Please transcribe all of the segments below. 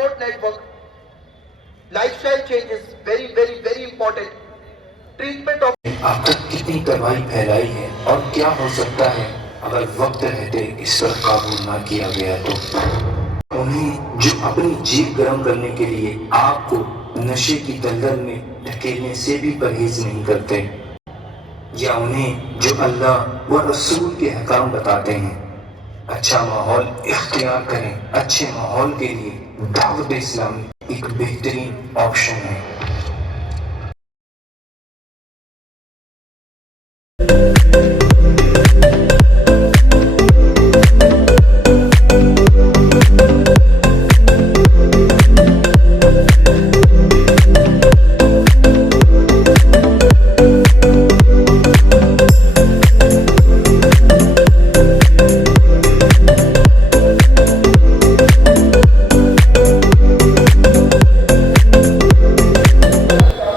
support network. Lifestyle change is very, very, very important. Treatment of अब तक कितनी तबाही फैलाई है और क्या हो सकता है अगर वक्त रहते इस पर काबू ना किया गया तो। उन्हें जो अपनी जीभ गर्म करने के लिए आपको नशे की दलदल में धकेलने से भी परहेज नहीं करते, या उन्हें जो अल्लाह व रसूल के हकाम बताते हैं। अच्छा माहौल इख्तियार करें। अच्छे माहौल के लिए दावत इस्लामी एक बेहतरीन ऑप्शन है।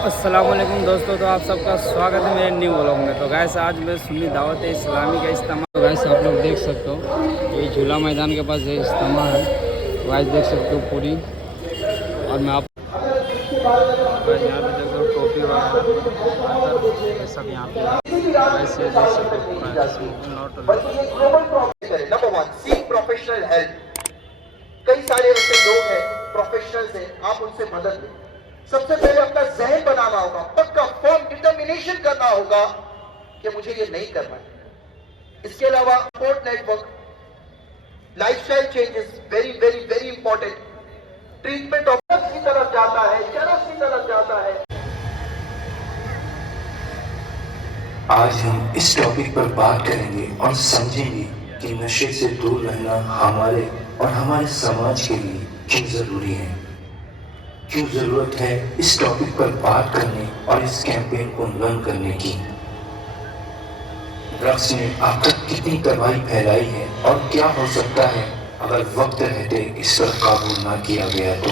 अस्सलामुअलैकुम दोस्तों, तो आप सबका स्वागत है मेरे न्यू व्लॉग में। तो गैस आज मैं सुन्नी दावत इस्लामी का इज्तिमा। तो गैस आप लोग देख सकते हो ये झूला मैदान के पास ये इज्तिमा है। तो गैस देख सकते हो पूरी, और मैं आप यहाँ पे देखो टोपी वगैरह ये सब यहाँ पे वैसे देख सकते हो पूरा नंबर 1 सीक प्रोफेशनल हेल्प। कई सारे ऐसे लोग हैं, प्रोफेशनल्स हैं, आप उनसे मदद लें। सबसे पहले अपना जहन बनाना होगा, पक्का फर्म डिटर्मिनेशन करना होगा कि मुझे ये नहीं करना है। इसके अलावा support network, lifestyle change is very, very, very important. Treatment of की तरफ जाता है, चरस की तरफ जाता है। आज हम इस टॉपिक पर बात करेंगे और समझेंगे कि नशे से दूर रहना हमारे और हमारे समाज के लिए क्यों जरूरी है, क्यों जरूरत है इस टॉपिक पर बात करने और इस कैंपेन को रन करने की। ड्रग्स ने अब तक कितनी तबाही फैलाई है और क्या हो सकता है अगर वक्त रहते इस पर काबू ना किया गया तो।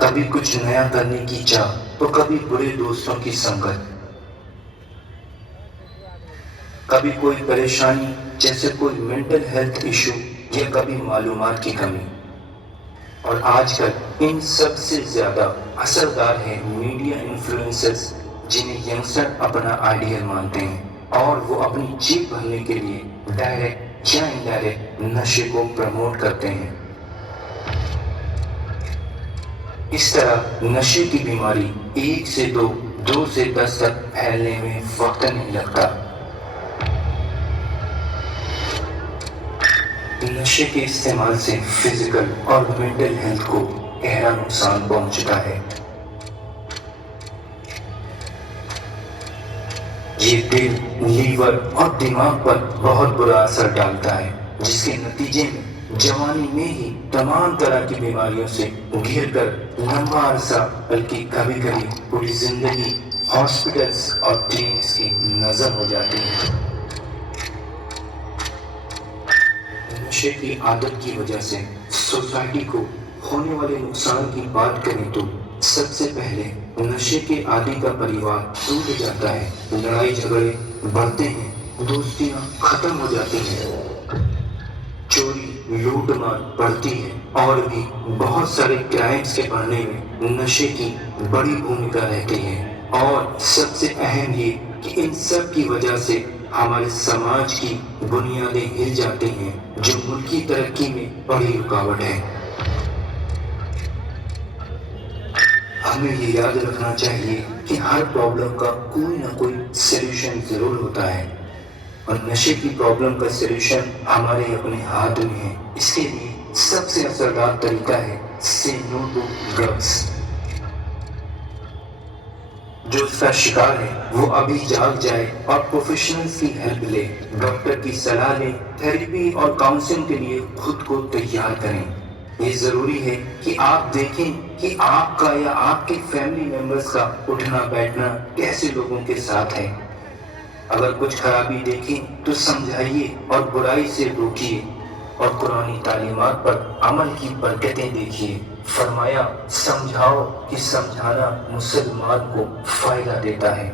कभी कुछ नया करने की चाह तो कभी बुरे दोस्तों की संगत, कभी कोई परेशानी जैसे कोई मेंटल हेल्थ इशू या कभी मालूमात की कमी। और आजकल इन सब से ज्यादा असरदार है मीडिया इन्फ्लुएंसर्स, जिन्हें यंगस्टर अपना आइडियल मानते हैं और वो अपनी जेब भरने के लिए डायरेक्ट या इनडायरेक्ट नशे को प्रमोट करते हैं। इस तरह नशे की बीमारी 1 से 2, 2 से 10 तक फैलने में वक्त नहीं लगता। नशे के इस्तेमाल से फिजिकल और मेंटल हेल्थ को गहरा नुकसान पहुंचता है। ये दिल, लीवर और दिमाग पर बहुत बुरा असर डालता है, जिसके नतीजे में जवानी में ही तमाम तरह की बीमारियों से घिर कर लंबा अरसा बल्कि कभी कभी पूरी जिंदगी हॉस्पिटल्स और क्लिनिक्स की नजर हो जाती है। नशे की आदत की वजह से सोसाइटी को होने वाले नुकसान की बात करें तो सबसे पहले नशे के आदि का परिवार टूट जाता है, लड़ाई झगड़े बढ़ते हैं, दोस्तियां खत्म हो जाती हैं, चोरी लूटमार बढ़ती है और भी बहुत सारे क्राइम्स के बढ़ने में नशे की बड़ी भूमिका रहती है। और सबसे अहम ये कि इन सब की वजह से हमारे समाज की बुनियादें हिल जाती हैं, जो मुल्की तरक्की में बड़ी रुकावट है। हमें ये याद रखना चाहिए कि हर प्रॉब्लम का कोई ना कोई सलूशन जरूर होता है, और नशे की प्रॉब्लम का सलूशन हमारे अपने हाथ में है। इसके लिए सबसे असरदार तरीका है से नो टू ड्रग्स। जो इसका शिकार है वो अभी जाग जाए और प्रोफेशनल्स की हेल्प ले, डॉक्टर की सलाह ले, थेरेपी और काउंसलिंग के लिए खुद को तैयार करें। ये जरूरी है कि आप देखें कि आपका या आपके फैमिली मेंबर्स का उठना बैठना कैसे लोगों के साथ है। अगर कुछ खराबी देखें तो समझाइए और बुराई से रोकिए, और कुरानी तालीमात पर अमल की बरकतें देखिए। فرمایا سمجھاؤ کہ سمجھانا مسلمان کو فائدہ دیتا ہے۔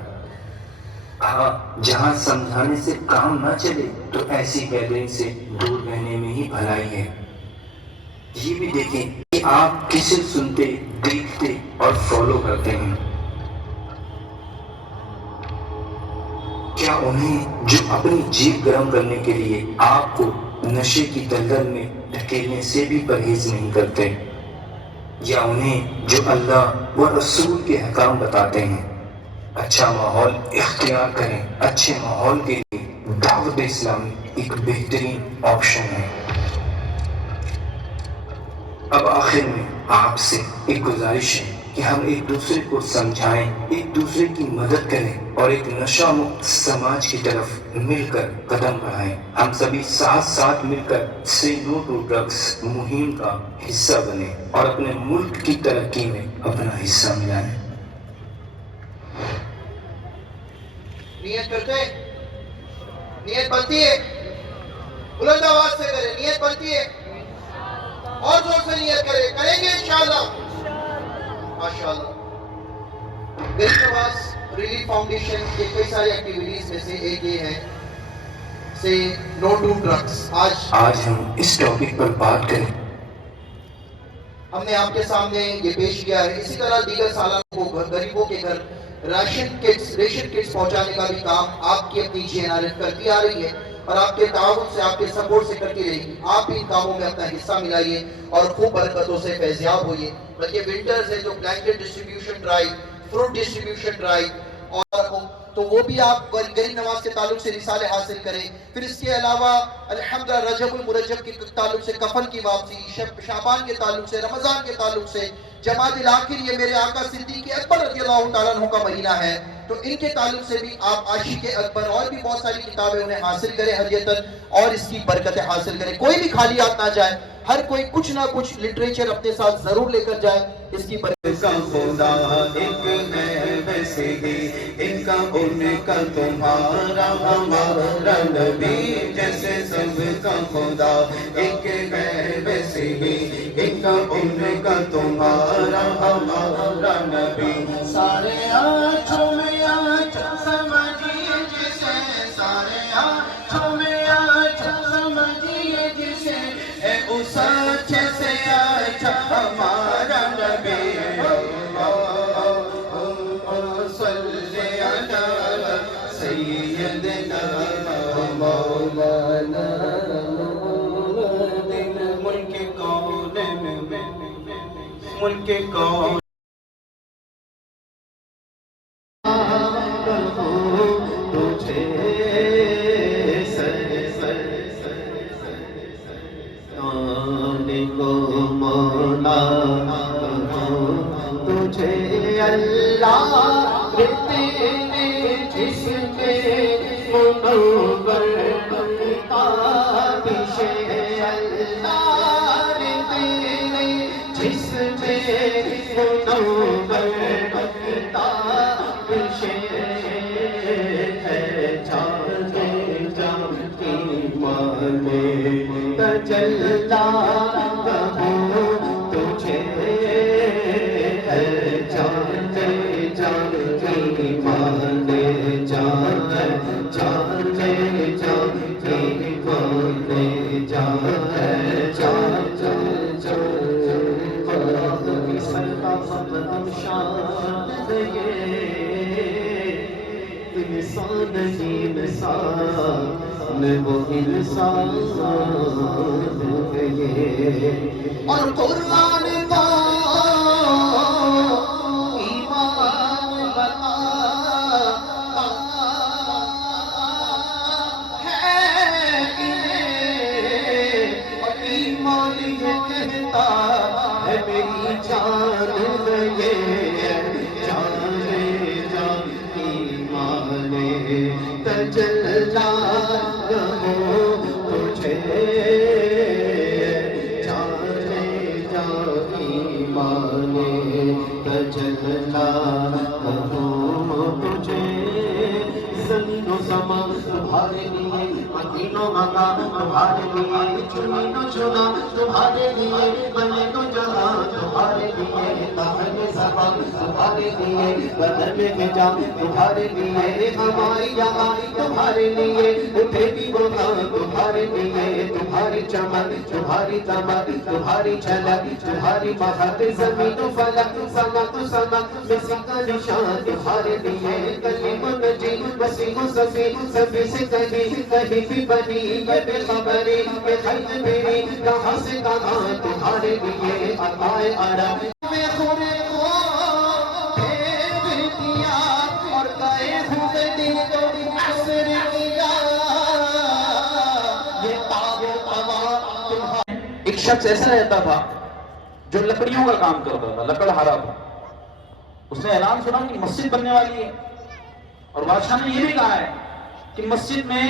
ہاں، جہاں سمجھانے سے کام نہ چلے تو ایسی گیدرنگ سے دور رہنے میں ہی بھلائی ہے۔ یہ بھی دیکھیں کہ آپ کسے سنتے، دیکھتے اور فالو کرتے ہیں۔ کیا انہیں جو اپنی جیب گرم کرنے کے لیے آپ کو نشے کی دلدل میں دھکیلنے سے بھی پرہیز نہیں کرتے، یا انہیں جو اللہ و رسول کے حکام بتاتے ہیں؟ اچھا ماحول اختیار کریں۔ اچھے ماحول کے لیے دعوت اسلامی ایک بہترین آپشن ہے۔ اب آخر میں آپ سے ایک گزارش ہے کہ ہم ایک دوسرے کو سمجھائیں، ایک دوسرے کی مدد کریں اور ایک نشہ مکت سماج کی طرف مل کر قدم بڑھائیں۔ ہم سبھی ساتھ مل کر سے نو ٹو ڈرگس مہم کا حصہ بنیں اور اپنے ملک کی ترقی میں اپنا حصہ ملائیں۔ نیت کرتے ہیں؟ نیت بنتی ہے؟ بلند آواز سے کریں، نیت بنتی ہے؟ اور زور سے نیت کریں گے انشاءاللہ؟ ماشاءاللہ۔ غریب نواز ریلیف فاؤنڈیشن کے کئی ساری ایکٹیویٹیز میں سے ایک یہ ہے سے نو ٹو ڈرگس۔ آج ہم اس ٹاپک پر بات کریں۔ ہم نے آپ کے سامنے یہ پیش کیا ہے۔ اسی طرح دیگر سالانوں کو غریبوں کے گھر ریشن کٹس پہنچانے کا بھی کام آپ کی اپنی GNRF کرتی آ رہی ہے اور آپ کے تعاون سے، آپ کے سپورٹ سے کرتی رہے گی۔ آپ بھی ان کاموں میں اپنا حصہ ملائیے اور خوب برکتوں سے فیضیاب ہوئیے۔ بلکہ ونٹرز ہے جو blanket distribution drive, fruit distribution drive, اور تو وہ بھی آپ غریب نواز کے تعلق سے رسالے حاصل کریں۔ پھر اس کے علاوہ الحمدللہ رجب المرجب کے تعلق سے کفن کی واپسی، شعبان کے تعلق سے، رمضان کے تعلق سے، جماعت الاخر یہ میرے آقا صدیق اکبر رضی اللہ تعالیٰ عنہ کا مہینہ ہے، تو ان کے تعلق سے بھی آپ عاشق اکبر اور بھی بہت ساری کتابیں انہیں حاصل کریں ہدیتاً، اور اس کی برکتیں حاصل کریں۔ کوئی بھی خالی ہاتھ نہ جائے، ہر کوئی کچھ نہ کچھ لٹریچر اپنے ساتھ ضرور لے کر جائے، اس کی برکت خدا ایک ہے ویسے ہی، ان کا ان کا تمہارا ہمارا نبی، جیسے سب کا خدا ایک ہے ویسے ہی، ان کا ان کا تمہارا ہمارا نبی۔ سارے آنکھوں میں آنکھ سمجھیے جسے، سارے آنکھوں میں آنکھ سمجھیے جسے، ہے اس اچھے سے اچھا ہمارا نبی۔ صلی علی سیدنا مولانا ملک کون ملک کون تجھے اللہ تیرے جسم منور تابش اللہ تیرے جسم منور تابش ہے، جانے جان کی مانے تجلا تجھے جانے جان کی مانے، جانے جانے جان کی مانے، جانے جانے جان سرتا مقدم شان انسان ہی انسان وہ انسان ہے، اور قرآن کا ایمان بتا ہے اور ایمان یہ کہتا ہے میری جان لگے، جان جان ایمان تجلا ہو تجھے، جانے جا ایمان تجلا ہو تجھے، زمین و समा तुम्हारे लिए, मदीनो मकाम तुम्हारे लिए, चुनी न चुना तुम्हारे लिए, बने तो जहां तुम्हारे लिए, अहले ज़बां तुम्हारे लिए, बदन में जा तुम्हारे लिए, हमारी यहाँ तुम्हारे लिए, उठे भी वहाँ तुम्हारे लिए, तुम्हारी चमक तुम्हारी तमक तुम्हारी झलक तुम्हारी महक, ज़मीन फलक समक समक मिस्र का निशान तुम्हारे लिए, कलीम नजी वसीम सफी सफी से कहीं भी बनी ये बेखबरी ये खल्क मेरी कहाँ से कहाँ तुम्हारे लिए, अताए अरब में खुरे को भेज दिया और गए हुए दिन को असर किया, ये ताबो तवा तुम्हारे। एक शख्स ऐसा रहता था जो लकड़ियों का काम करता था, लकड़हारा था। उसने ऐलान सुना कि मस्जिद बनने वाली है, और बादशाह ने ये भी कहा है कि मस्जिद में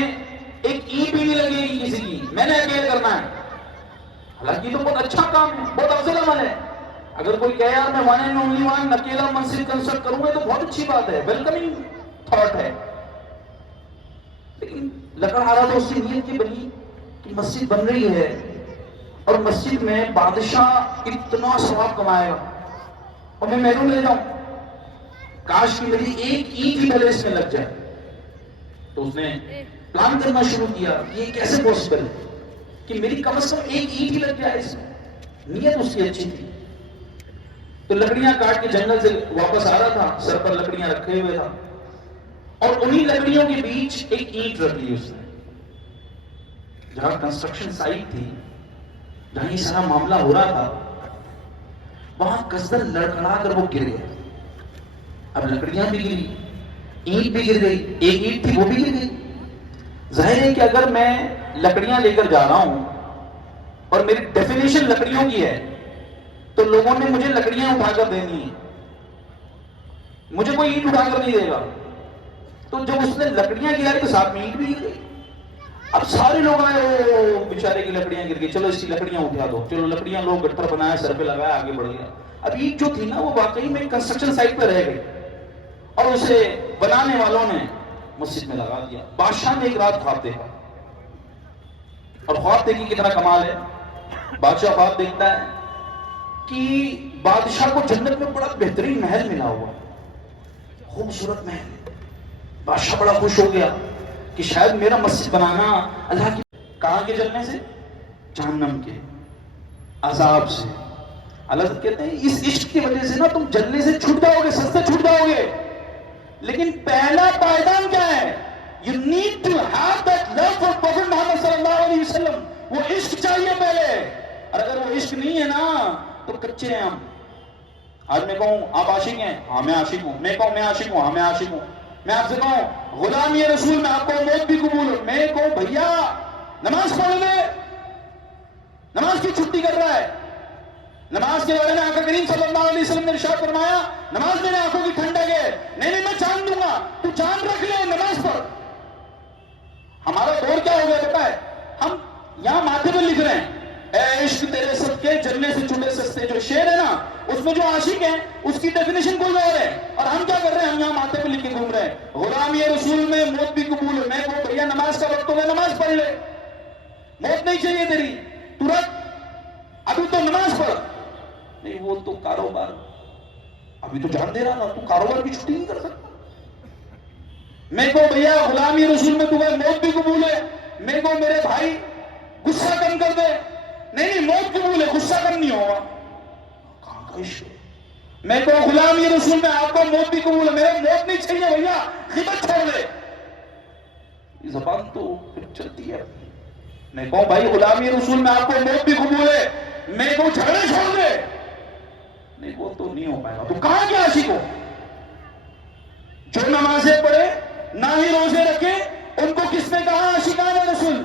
एक ईंट भी नहीं लगेगी किसी की, मैंने अकेले करना है। हालांकि तो बहुत अच्छा काम है, बहुत अफजल अमल है। अगर कोई कहे यार मैं वन एंड ओनली वन अकेला मस्जिद कंस्ट्रक्ट करूंगा तो बहुत अच्छी बात है, वेलकमिंग थॉट है। लेकिन लकड़हारा तो उसकी नीयत की बनी कि मस्जिद बन रही है और मस्जिद में बादशाह इतना सवाब कमाएगा और मैं महरून ले जाऊं, काश कि मेरी एक ईंट ही पहले इसमें लग जाए। तो उसने प्लान करना शुरू किया ये कैसे पॉसिबल है कि मेरी कम से कम एक ईंट ही लग जाए इसमें। नीयत उसकी अच्छी थी। तो लकड़ियां काट के जंगल से वापस आ रहा था, सर पर लकड़ियां रखे हुए था, और उन्हीं लकड़ियों के बीच एक ईंट रख ली उसने। जहां कंस्ट्रक्शन साइट थी, जहां ये सारा मामला हो रहा था, वहां कसदन लड़खड़ा कर वो गिर गया। अब लकड़ियां भी गिरी, ईंट भी गिर गई, एक ईंट थी वो भी गिर गई। जाहिर है कि अगर मैं लकड़ियां लेकर जा रहा हूं और मेरी डेफिनेशन लकड़ियों की है तो लोगों ने मुझे लकड़ियां उठाकर देनी है, मुझे कोई ईंट उठाकर नहीं देगा। तो जब उसने लकड़ियां गिराई तो साथ में ईंट भी गिर गई। अब सारे लोग आए, ओ बेचारे की लकड़ियां गिर गई, चलो इसकी लकड़ियां उठा दो। चलो लकड़ियां लोग गट्ठर बनाया, सर पे लगाया, आगे बढ़ गया। अब ईंट जो थी ना वो वाकई में कंस्ट्रक्शन साइट पर रह गई और उसे बनाने वालों ने मस्जिद में लगा दिया। बादशाह ने एक रात ख्वाब देखा, और ख्वाब देखी कितना कमाल है। बादशाह ख्वाब देखता है कि बादशाह को जन्नत में बड़ा बेहतरीन महल मिला हुआ, खूबसूरत महल। बादशाह बड़ा खुश हो गया कि शायद मेरा मस्जिद बनाना अल्लाह की। कहां के जलने से? जहन्नम के अजाब से। अल्लाह कहते हैं इस इश्क की वजह से ना तुम जलने से छूट जाओगे, सस्ते छूट जाओगे। लेकिन पहला पायदान क्या है? You need to have that love for prophet Muhammad सल्लल्लाहु अलैहि वसल्लम। वो इश्क चाहिए पहले, और अगर वो इश्क नहीं है ना तो कच्चे हैं हम। आज मैं कहूं आप आशिक हैं, हाँ मैं आशिक हूं। मैं कहूं मैं आशिक हूं, हाँ मैं आशिक हूं। मैं आपसे कहूं गुलामी रसूल में आपको मौत भी कबूल हो, मैं कहूं भैया नमाज पढ़ ले, नमाज की छुट्टी कर रहा है। नमाज के बारे में आका करीम सल्लल्लाहु अलैहि वसल्लम ने इरशाद फरमाया नमाज मेरे आंखों की ठंडक है। नहीं मैं जान दूंगा, तू जान रख ले, नमाज पढ़। हमारा दौर क्या हो गया पता है? हम यहां माथे पे लिख रहे हैं ए इश्क तेरे सदके जलने से छूटे सस्ते। जो शेर है ना उसमें जो आशिक है उसकी डेफिनेशन कोई और है, और हम क्या कर रहे हैं? हम यहां माथे पे लिख के घूम रहे हैं गुलामी रसूल में मौत भी कबूल है। मैं कहूं भैया नमाज का वक्त हो गया, नमाज पढ़ ले, मौत नहीं चाहिए तेरी, तुरंत अभी तो नमाज पढ़। नहीं वो तो कारोबार, अभी तो जान दे रहा ना, तू कारोबार की छुट्टी नहीं कर सकता। मैं को भैया गुलामी रसूल में तुम्हें मौत भी कबूल है। मैं को मेरे भाई गुस्सा कम कर दे। नहीं मौत कबूल है, गुस्सा कम नहीं होगा। कहां का इश्क? मैं को गुलामी रसूल में आपको मौत भी कबूल है, मेरे मौत नहीं चाहिए भैया, गिबत छोड़ दे। जबान तो फिर चलती है। मैं कहूं भाई गुलामी रसूल में आपको मौत भी कबूल है, मैं को झगड़े छोड़ दे। नहीं वो तो नहीं हो पाएगा। तो कहां के आशिक हो? जो नमाजें पढ़े ना ही रोजे रखे उनको किसने कहा आशिकाने रसूल?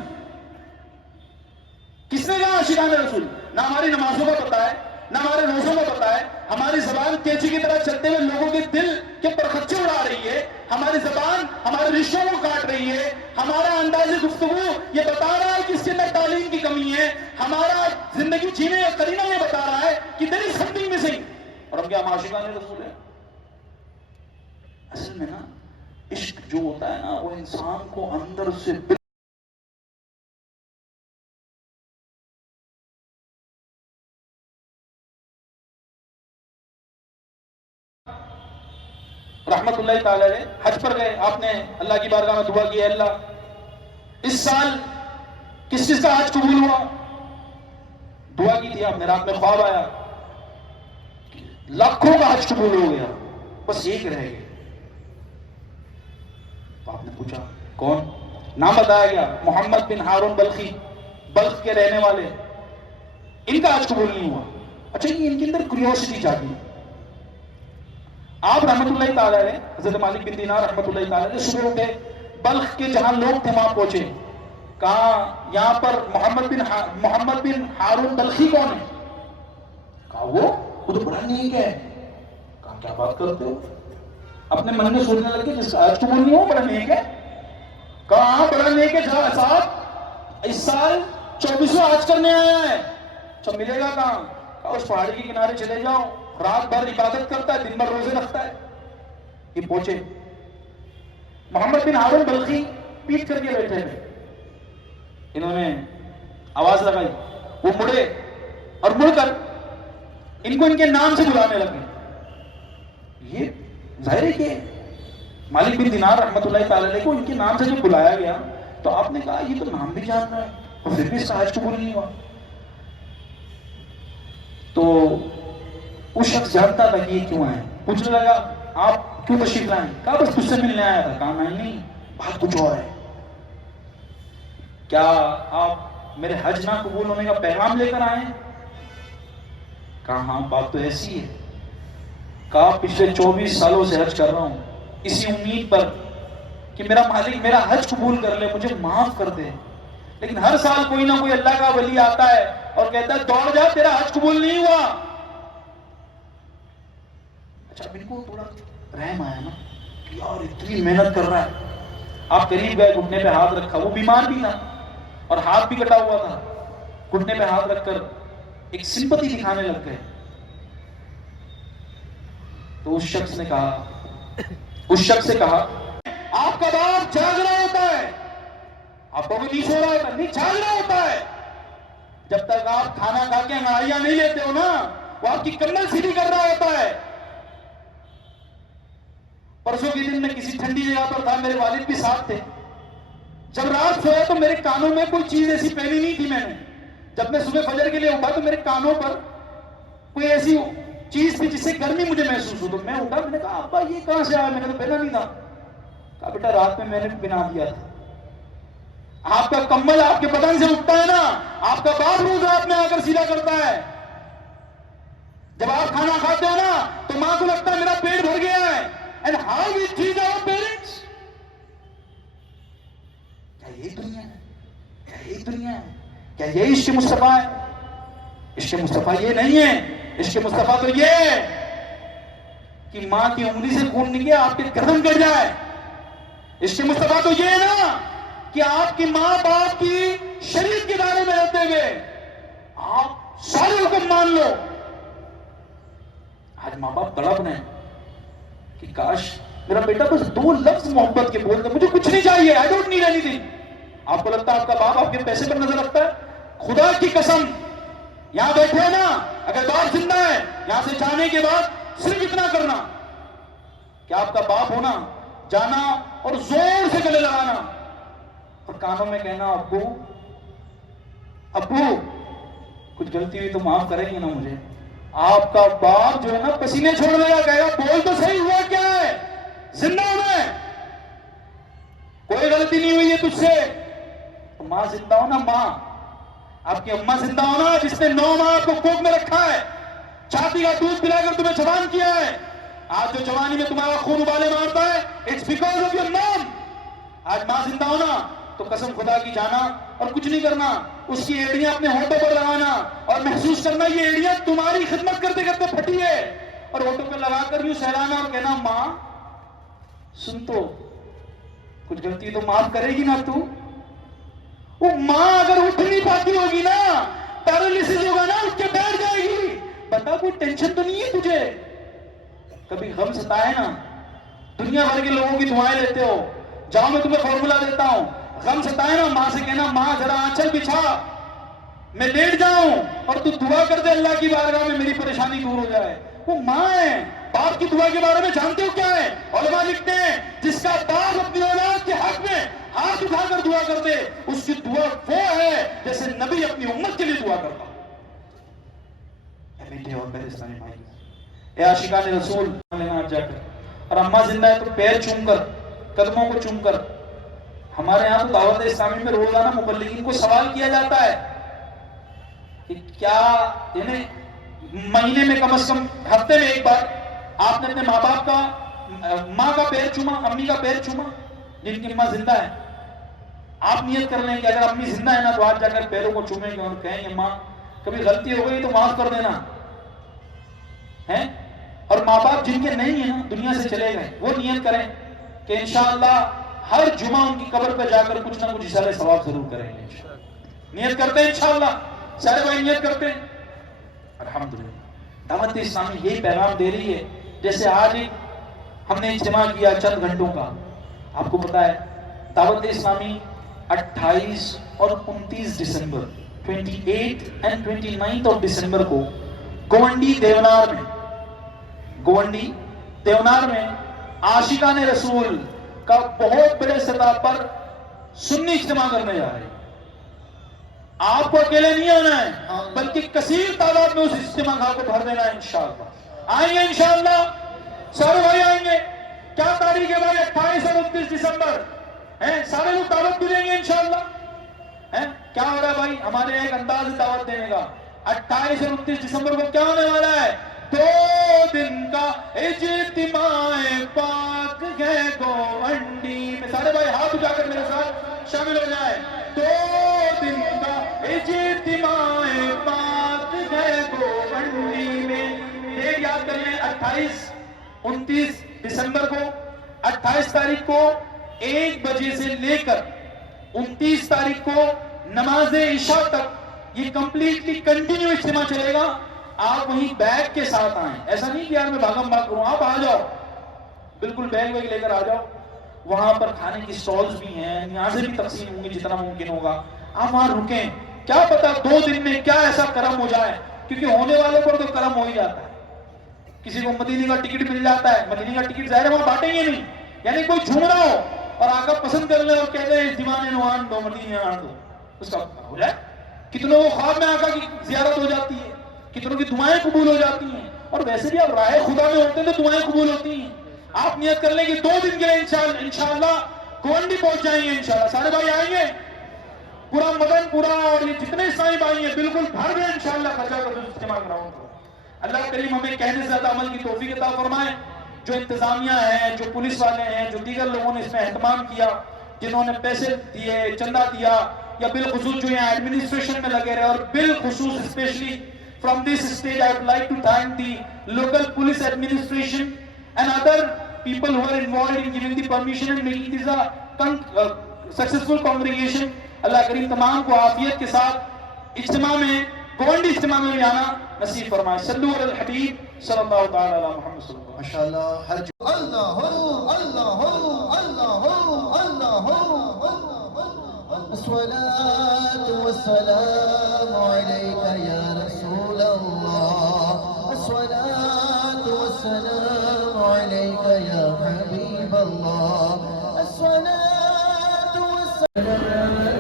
किसने कहा आशिकाने रसूल? ना हमारी नमाजों का पता है, ना हमारे रोजों का पता है। हमारी जबान कैची की तरह चलते हुए लोगों के दिल के परखच्चे उड़ा रही है। हमारी जबान हमारे रिश्तों को काट रही है। हमारा अंदाज़े गुफ्तगू ये बता रहा है कि इसके अंदर तालीम की कमी है। हमारा जिंदगी जीने का करीना ये बता रहा है कि देयर इज समथिंग मिसिंग। और हम क्या आशिकाने रसूल है? असल में ना عشق جو ہوتا ہے نا وہ انسان کو اندر سے رحمت اللہ تعالی علیہ حج پر گئے، آپ نے اللہ کی بارگاہ میں دعا کی، ہے اللہ اس سال کس چیز کا حج قبول ہوا؟ دعا کی تھی آپ نے، رات میں خواب آیا لاکھوں کا حج قبول ہو گیا، بس ایک رہ گیا۔ تو آپ نے پوچھا کون؟ نام بتایا گیا، محمد بن ہارون بلخی، بلخ کے رہنے والے، ان کا حج قبول نہیں ہوا۔ اچھا یہ ان کے اندر کیوریوسٹی جاگی، آپ رحمت اللہ تعالی علیہ، حضرت مالک بن دینار رحمت اللہ تعالی علیہ صبح اٹھے، بلخ کے جہاں لوگ تھے وہاں پہنچے، کہا یہاں پر محمد بن ہارون بلخی کون ہے؟ کہا وہ تو بڑا نیک ہے۔ کہا کیا بات کرتے ہو؟ اپنے من میں سوچنے لگے جس کا حج قبول نہیں ہو بڑا نیک ہے؟ کہا ہاں بڑا نیک ہے صاحب، اس سال 24واں حج کرنے آیا ہے۔ اچھا ملے گا کہاں؟ کہا اس پہاڑی کے کنارے چلے جاؤ، رات بھر عبادت کرتا ہے، دن بھر روزے رکھتا ہے۔ یہ پہنچے، محمد بن ہارون بلخی پیٹ کر کے بیٹھے تھے، انہوں نے آواز لگائی، وہ مڑے اور مڑ کر ان کو ان کے نام سے بلانے لگے۔ یہ ظاہر ہے کہ مالک بن دینار رحمت اللہ تعالی علیہ کو ان کے نام سے جو بلایا گیا تو آپ نے کہا یہ تو نام بھی جان رہا ہے اور پھر بھی اس کا حج قبول نہیں ہوا۔ تو وہ شخص جانتا تھا کہ یہ کیوں آئے، پوچھنے لگا آپ کیوں تشریف لائیں؟ کہا بس تجھ سے ملنے آیا تھا۔ کہا نہیں بات کچھ اور ہے، کیا آپ میرے حج نہ قبول ہونے کا پیغام لے کر آئے ہیں؟ کہا ہاں بات تو ایسی ہے۔ کہا پچھلے 24 سالوں سے حج کر رہا ہوں اسی امید پر کہ میرا مالک میرا حج قبول کر لے، مجھے معاف کر دے، لیکن ہر سال کوئی نہ کوئی اللہ کا ولی آتا ہے اور کہتا ہے دوڑ جا تیرا حج قبول نہیں ہوا۔ اچھا ان کو تھوڑا رحم آیا نا کہ یار اتنی محنت کر رہا ہے۔ آپ قریب گئے، گھٹنے پہ ہاتھ رکھا، وہ بیمار بھی تھا اور ہاتھ بھی کٹا ہوا تھا، گھٹنے پہ ہاتھ رکھ کر ایک سمپتی دکھانے لگ گئے۔ تو اس شخص نے کہا، اس شخص سے کہا آپ کا باپ جاگ رہا ہوتا ہے، آپ کو نہیں سو رہا ہوتا، نہیں جاگ رہا ہوتا ہے، جب تک آپ کھانا کھا کے انگڑائیاں نہیں لیتے ہو نا وہ آپ کی کمر سیدھی کر رہا ہوتا ہے۔ پرسوں کے دن میں کسی ٹھنڈی جگہ پر تھا، میرے والد بھی ساتھ تھے، جب رات سویا تو میرے کانوں میں کوئی چیز ایسی پہنی نہیں تھی، میں نے جب میں صبح فجر کے لیے اٹھا تو میرے کانوں پر کوئی ایسی چیز تھی جس سے گرمی مجھے محسوس ہو، تو میں اٹھا، میں نے کہا ابا یہ کہاں سے آیا، میں نے تو پہنا نہیں تھا۔ کہا بیٹا رات میں نے بنا دیا تھا، آپ کا کمبل آپ کے بدن سے اٹھتا ہے نا، آپ کا باپ روز رات میں آ کر سیدھا کرتا ہے۔ جب آپ کھانا کھاتے ہو نا تو ماں کو لگتا ہے میرا پیٹ بھر گیا ہے۔ And how we treat our parents؟ کیا یہی دنیا ہے؟ کیا یہی دنیا ہے؟ کیا یہی عشق مصطفیٰ ہے؟ عشق مصطفیٰ یہ نہیں ہے، عشق مصطفیٰ تو یہ ہے کہ ماں کی انگلی سے خون نکلے آپ کے گردن کٹ جائے۔ عشق مصطفیٰ تو یہ ہے نا کہ آپ کی ماں باپ کی شریعت کے دائرے میں رہتے ہوئے آپ سارے حکم مان لو۔ آج ماں باپ تڑپ رہے ہیں کہ کاش میرا بیٹا بس 2 لفظ محبت کے بول دے، مجھے کچھ نہیں چاہیے، I don't need anything۔ آپ کو لگتا ہے آپ کا باپ آپ کے پیسے پر نظر رکھتا ہے؟ خدا کی قسم یہاں بیٹھے ہیں نا، اگر باپ زندہ ہے یہاں سے جانے کے بعد صرف اتنا کرنا کہ آپ کا باپ ہونا، جانا اور زور سے گلے لگانا اور کانوں میں کہنا ابو ابو کچھ غلطی ہوئی تو معاف کریں گے نا مجھے۔ آپ کا باپ جو ہے نا پسینے چھوڑ دے گا، کہے گا بول تو صحیح ہوا کیا ہے، زندہ ہونا ہے، کوئی غلطی نہیں ہوئی ہے تجھ سے۔ تو ماں زندہ ہونا، ماں آپ کی اماں زندہ ہونا جس نے 9 ماہ آپ کو کوکھ میں رکھا ہے، چھاتی کا دودھ پلا کر تمہیں جوان کیا ہے۔ آج جو جوانی میں تمہارا خون ابالے مارتا ہے اٹس بیکاز آف یور مام۔ آج ماں زندہ ہونا تو قسم خدا کی جانا اور کچھ نہیں کرنا، اس کی ایڑیاں اپنے ہونٹوں پر لگانا اور محسوس کرنا یہ ایڑیاں تمہاری خدمت کرتے کرتے پھٹی ہے، اور ہونٹوں پر لگا کر یوں سہلانا اور کہنا ماں سن تو کچھ غلطی تو معاف کرے گی نا تو۔ وہ ماں اگر اٹھ نہیں پاتی ہوگی نا، پیرالیسس ہوگا نا، اٹھ کے بیٹھ جائے گی، بتا کوئی ٹینشن تو نہیں ہے تجھے؟ کبھی غم ستائے نا दुनिया भर के लोगों की दुआएं लेते हो। जाओ मैं तुम्हें फॉर्मूला देता हूं, गम सताए ना, माँ से कहना माँ जरा आंचल बिछा, मैं लेट जाऊं और तू दुआ कर दे अल्लाह की बारगाह में मेरी परेशानी दूर हो जाए। वो माँ है। बाप की दुआ के बारे में जानते हो क्या है? उलमा लिखते हैं जिसका बाप अपनी औलाद के हक में हाथ उठाकर दुआ कर दे, उसकी दुआ वो है जैसे नबी अपनी उम्मत के लिए दुआ करता। बेटे और मेरे इस्लामी भाई, ए आशिकान रसूल लेना जाकर, और अम्मा जिंदा है तो पैर चूमकर, कदमों को चूमकर। हमारे यहाँ तो दावत इस्लामी में रोजाना मुबल्लिगीन को सवाल किया जाता है कि क्या यानी महीने में कम से कम हफ्ते में एक बार आपने अपने माँ बाप का, माँ का पैर चूमा, अम्मी का पैर चूमा जिनकी माँ जिंदा है। आप नियत कर लें कि अगर अम्मी जिंदा है ना तो आज जाकर पैरों को चूमेंगे और कहेंगे माँ कभी गलती हो गई तो माफ कर देना है। और माँ बाप जिनके नहीं है ना, दुनिया से चले गए, वो नियत करें कि इंशाअल्लाह हर जुमा उनकी कब्र पर जाकर कुछ ना कुछ इशारे सवाब जरूर करेंगे। नियत करते हैं इंशाअल्लाह, सारे भाई नियत करते हैं। अल्हम्दुलिल्लाह दावत इस्लामी यही पैगाम दे रही है। जैसे आज एक हमने इज्तिमा किया चंद घंटों का, आपको पता है दावत इस्लामी 28 और 29 दिसंबर 28 एंड 29 ऑफ दिसंबर को गोवंडी देवनार में आशिकान रसूल का बहुत बड़े सतह पर सुन्नी इज्तिमा करने जा रहे हैं। आपको अकेले नहीं आना है बल्कि कसीर तादाद में उस इज्तिमा को भर देना है इंशाअल्लाह। आएंगे इंशाअल्लाह, सारे भाई आएंगे। क्या तारीख है भाई? 28 और 29 दिसंबर है। सारे लोग दावत भी देंगे इंशाअल्लाह। है क्या हो रहा है भाई? हमारे एक अंदाज दावत देने का 28 और 29 दिसंबर को क्या होने वाला है? 2 दिन का इज्तिमाए पाक है गोवंडी में। सारे भाई हाथ उठाकर मेरे साथ शामिल हो जाए। 2 दिन का इज्तिमाए पाक है गोवंडी में। ये याद कर लें 28 29 दिसंबर को, 28 तारीख को 1 बजे से लेकर 29 तारीख को नमाज इशा तक ये कंप्लीटली कंटिन्यू इज्तिमा चलेगा। आप वहीं बैग के साथ आए, ऐसा नहीं कि यार मैं भागम भाग करूं। आप आ जाओ, बिल्कुल बैग वैग लेकर आ जाओ। वहां पर खाने की स्टॉल्स भी हैं, यहाँ से भी तकसीम होंगी जितना मुमकिन होगा। आप वहां रुकें, क्या पता 2 दिन में क्या ऐसा करम हो जाए, क्योंकि होने वाले पर तो करम हो ही जाता है। किसी को मदीने का टिकट मिल जाता है, मदीने का टिकट जाहिर है वहां बांटेंगे नहीं। यानी कोई झूम रहा हो और आकर पसंद कर ले और कह दे इस दीवाने नुआन दो, मदीने आन दो, उसका हो जाए। कितनों को ख्वाब में आका की जियारत हो जाती है, कितनों की दुआएं कबूल हो जाती हैं। और वैसे भी आप राह खुदा में होते हैं तो दुआएं कबूल होती हैं। आप नियत कर लें कि 2 दिन के लिए इंशाअल्लाह गोवंडी पहुंच जाएंगे इंशाअल्लाह। सारे भाई आएंगे, पूरा मदनपुरा और ये जितने इस्लामी भाई हैं बिल्कुल भर गए इंशाअल्लाह। खचा कर इज्तिमा कराऊं तो अल्लाह करीम हमें कहने से ज्यादा अमल की तौफीक अता फरमाए। जो इंतजामिया है, जो पुलिस वाले हैं, जो दीगर लोगों ने इसमें एहतमाम किया, जिन्होंने पैसे दिए, चंदा दिया, या बिलखुसूस जो यहाँ एडमिनिस्ट्रेशन में लगे रहे, और बिलखुसूस specially from this stage I would like to thank the local police administration and other people who are involved in giving the permission and making this a successful congregation. अल्लाह करीम तमाम को आफियत के साथ इज्तिमा में, गोवंडी इज्तिमा में भी आना नसीब फरमाए। सल्लु अलल हबीब सल्लल्लाहु तआला अला मुहम्मद सल्लल्लाहु अलैहि वसल्लम। माशाअल्लाह हर अल्लाह अल्लाह अल्लाह अल्लाह अस्सलातु वस्सलामु अलैका या रसूल अल्लाह, अस्सलातु वस्सलामु अलैका या हबीब अल्लाह, अस्सलातु वस्सलामु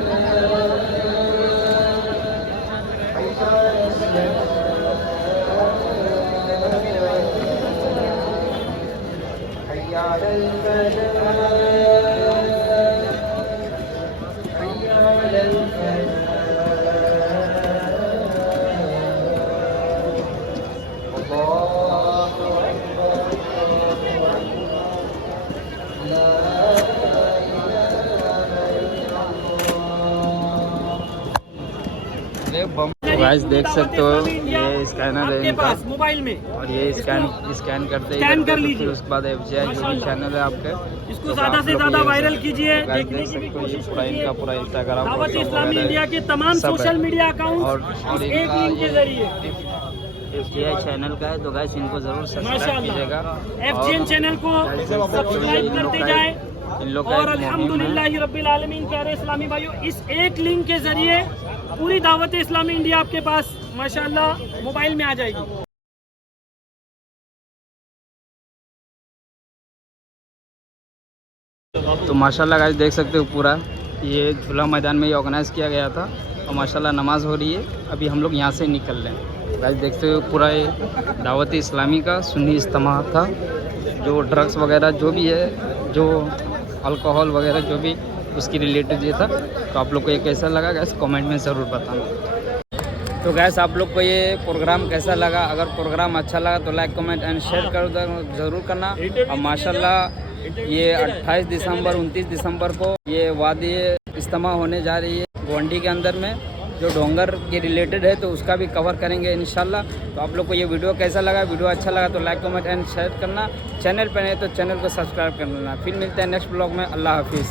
गाइस देख सकते हो ये स्कैनर है इनका, मोबाइल में, और ये स्कैन करते ही कर लीजिए। उसके बाद एफजीआई जो भी चैनल है आपके, इसको ज्यादा से ज्यादा वायरल कीजिए। देख सकते हो ये पूरा इनका पूरा इंस्टाग्राम दावत इस्लामी इंडिया के तमाम सोशल मीडिया अकाउंट और एक लिंक के जरिए FGI चैनल का है, तो गाइस इनको ज़रूर सब्सक्राइब माशाअल्लाह। कीजिएगा। FGN चैनल को सब्सक्राइब करते जाए। इन लोग का और एक मुहिम है। अल्हम्दुलिल्लाह रब्बिल आलमीन प्यारे इस्लामी भाइयों, इस एक लिंक के जरिए पूरी दावत इस्लामी इंडिया आपके पास माशाअल्लाह मोबाइल में आ जाएगी। तो माशाल्लाह गाइस देख सकते हो पूरा ये झूला मैदान में ही ऑर्गेनाइज़ किया गया था और माशाल्लाह नमाज़ हो रही है। अभी हम लोग यहाँ से निकल रहे हैं। गाइस देखते हो पूरा ये दावत इस्लामी का सुन्नी इज्तिमा था, जो ड्रग्स वगैरह जो भी है, जो अल्कोहल वगैरह जो भी उसकी रिलेटेड ये था। तो आप लोग को ये कैसा लगा गाइस कमेंट में ज़रूर बताना। तो गैस आप लोग को ये प्रोग्राम कैसा लगा? अगर प्रोग्राम अच्छा लगा तो लाइक कमेंट एंड शेयर कर ज़रूर करना। और माशाल्लाह ये 28 दिसंबर 29 दिसंबर को ये वादी इज्तिमा होने जा रही है गोंडी के अंदर में, जो डोंगर के रिलेटेड है, तो उसका भी कवर करेंगे इंशाल्लाह। तो आप लोग को ये वीडियो कैसा लगा? वीडियो अच्छा लगा तो लाइक कमेंट एंड शेयर करना। चैनल पर नहीं तो चैनल को सब्सक्राइब कर लेना। फिर मिलते हैं नेक्स्ट ब्लॉग में। अल्लाह हाफिज़।